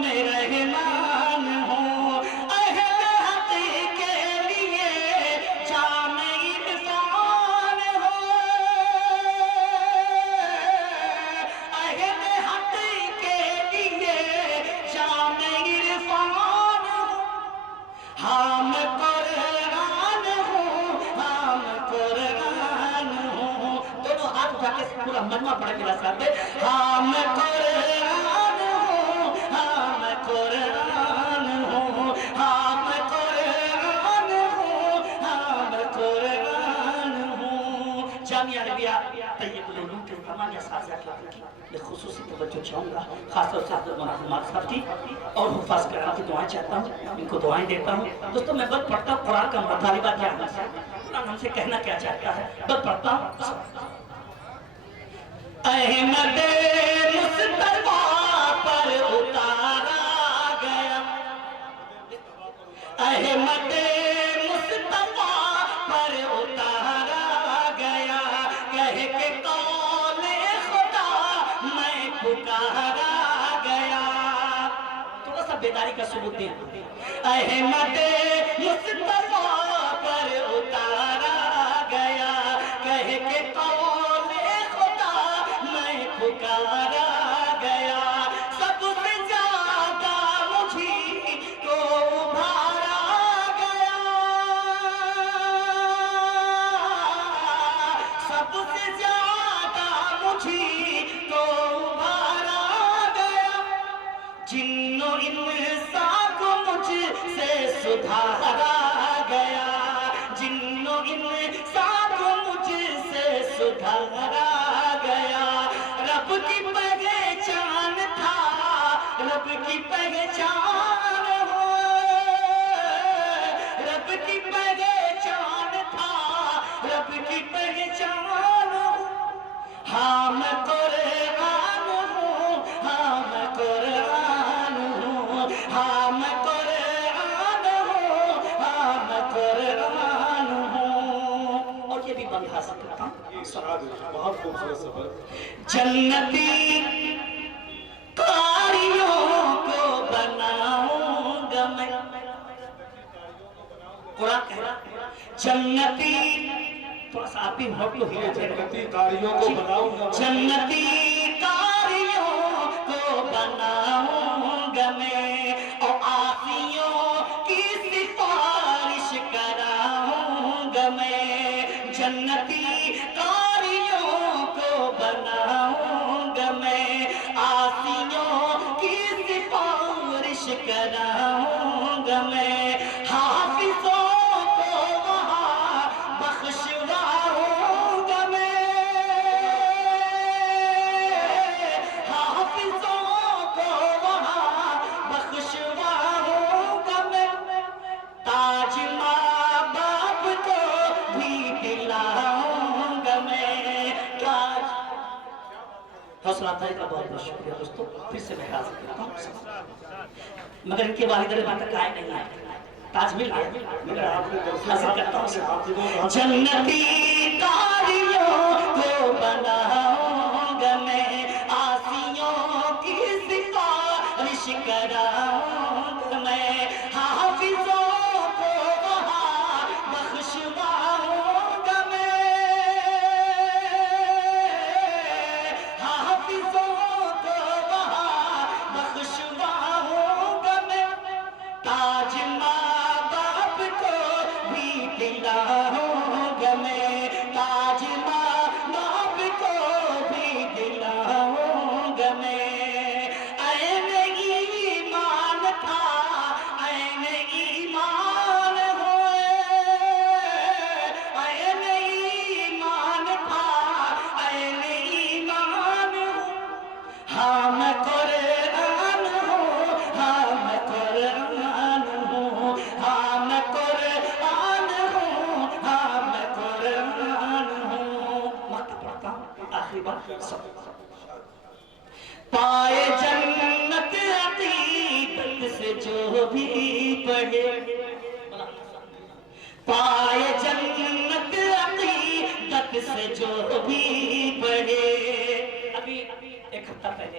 میں رحمان ہوں، اہل حق کے لیے جان انسان ہوں، اہل حق کے لیے جان عرفان ہوں، ہم قرآن ہوں، ہم قرآن ہوں۔ دونوں ہاتھ اٹھا کے پورا مجمع پڑھ کے ساتھ ہم قرآن ہوں، ہم قرآن ہوں، ہم قرآن ہوں، ہم قرآن ہوں۔ جامعہ عربیہ طیب العلوم کے تمام اساتذہ کی خصوصی توجہ چاہوں گا، خاص طور سے حضرت مولانا عمار صاحب کی اور حفاظ کرام کی دعائیں چاہتا ہوں، ان کو دعائیں دیتا ہوں۔ دوستوں میں بس پڑھتا ہوں قرآن کا مطالبہ کیا ہے، قرآن ہم سے کہنا کیا چاہتا ہے، بس پڑھتا ہوں۔ احمد مصطفیٰ پر اتارا گیا، احمد مصطفیٰ پر اتارا گیا، کہہ کے قول خدا میں پکارا گیا۔ تھوڑا سا بیداری کا ثبوت دیں۔ احمد مصطفیٰ پر اتارا گیا، کہہ کے قول خدا میں پکارا گیا، سب سے زیادہ مجھے کو ابھارا گیا، سب سے زیادہ مجھے کو ابھارا گیا، جن و انسان کو مجھ سے سدھارا گیا، جن و انسان کو مجھ سے سدھارا گیا، رب کی پہچان تھا، رب کی پہچان ہو، رب کی پہچان تھا، رب کی پہچان ہو، ہم قرآن ہوں، ہم قرآن ہوں، ہم قرآن ہوں، ہم قرآن ہوں۔ اور یہ بھی بند حاصل کرتا ہوں۔ بہت خوبصورت سفر۔ جنتی قاریوں کو بناؤں گا میں، قرآن کہہ رہا ہے جنتی، تھوڑا سا آپ بھی ہوٹ لو ہی جنتی قاریوں کو بناؤں گا، جنتی قاریوں کو بناؤں گا میں، اور آسیوں کی سفارش کراؤں گا میں، جنتی قاریوں کو بناؤں گا میں، آسیوں کی سفارش کراؤں گا میں، حافظوں کو وہاں بخشواؤں گا میں، حافظوں کو وہاں بخشواؤں گا میں، تاج ماں باپ کو بھی دلاؤں گا میں، تاج۔ حوصلہ افزائی کا بہت بہت شکریہ دوستو، پھر سے میں حاضر کرتا ہوں، مگر ان کے والدین ابھی تک آئے نہیں آئے، تاج مل گیا، مگر حاضر کرتا ہوں۔ جنتی قاریوں کو بناؤں گا میں، آسیوں کی سفارش کراؤں گا میں، حافظوں کو وہاں بخشواؤں گا میں، حافظوں کو وہاں بخشواؤں گا میں، تاج ماں باپ کو بھی دلاؤں گا میں، تاج ماں باپ کو بھی دلاؤں گا میں، عین ایمان تھا، عین ایمان ہوئے، عین ایمان تھا، عین ایمان ہو، ہم قرآن ہوں، ہم قرآن ہوں، ہم قرآن ہوں، ہم قرآن ہوں۔ مات پڑھتا ہوں آخری بار سب پائے جنت عقیدت سے جو بھی پڑھے، پائے جنت عقیدت سے جو بھی پڑھے۔ ابھی ایک ہفتہ پہلے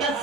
10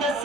10